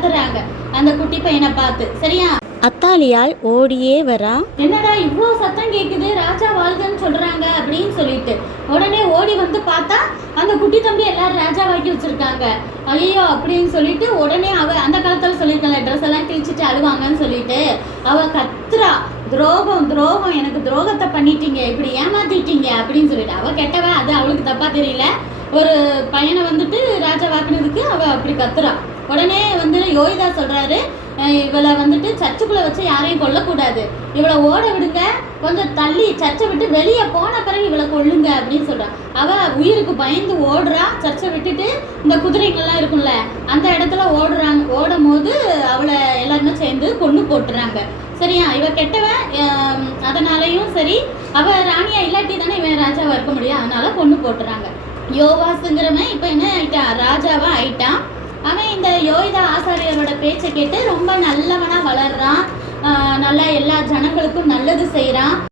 கத்துறாங்க அந்த குட்டி பையனை பார்த்து. சரியா? அத்தாலியால் ஓடியே வரா. என்னடா இவ்வளோ சத்தம் கேட்குது, ராஜா வாழ்கன்னு சொல்றாங்க அப்படின்னு சொல்லிட்டு உடனே ஓடி வந்து பார்த்தா அந்த குட்டி தம்பி எல்லாரும் ராஜாவாக்கி வச்சிருக்காங்க. ஐயோ அப்படின்னு சொல்லிட்டு உடனே அவ அந்த காலத்துல சொல்லியிருக்கல ட்ரெஸ் எல்லாம் கிழிச்சிட்டு அழுவாங்கன்னு சொல்லிட்டு அவ கத்துறா, துரோகம் துரோகம், எனக்கு துரோகத்தை பண்ணிட்டீங்க, இப்படி ஏமாத்திட்டீங்க அப்படின்னு சொல்லிட்டு. அவ கெட்டவ, அது அவளுக்கு தப்பா தெரியல. ஒரு பையனை வந்துட்டு ராஜா வாக்குனதுக்கு அவ அப்படி கத்துறா. உடனே வந்து யோகிதா சொல்றாரு, இவளை வந்துட்டு சர்ச்சுக்குள்ள வச்சு யாரையும் கொல்லக்கூடாது, இவளை ஓட விடுங்க, கொஞ்சம் தள்ளி சர்ச்சை விட்டு வெளியே போன பிறகு இவளை கொல்லுங்க அப்படின்னு சொல்றான். அவ உயிருக்கு பயந்து ஓடுறா. சர்ச்சை விட்டுட்டு இந்த குதிரைங்கள்லாம் இருக்கும்ல அந்த இடத்துல ஓடும் போது அவளை எல்லாருமே சேர்ந்து கொண்டு போட்டுறாங்க. சரியா? இவ கெட்டவன், அதனாலையும் சரி அவ ராணியா இல்லாட்டி தானே இவன் ராஜாவா இருக்க முடியும், அதனால கொண்டு போட்டுறாங்க. யோவாசுங்கிறவன் இப்போ என்ன ஆயிட்டான், ராஜாவா ஆயிட்டான். அவன் இந்த யோகிதா ஆசாரியரோட பேச்சை கேட்டு ரொம்ப நல்லவனா வளர்றான். நல்லா எல்லா ஜனங்களுக்கும் நல்லது செய்கிறான்.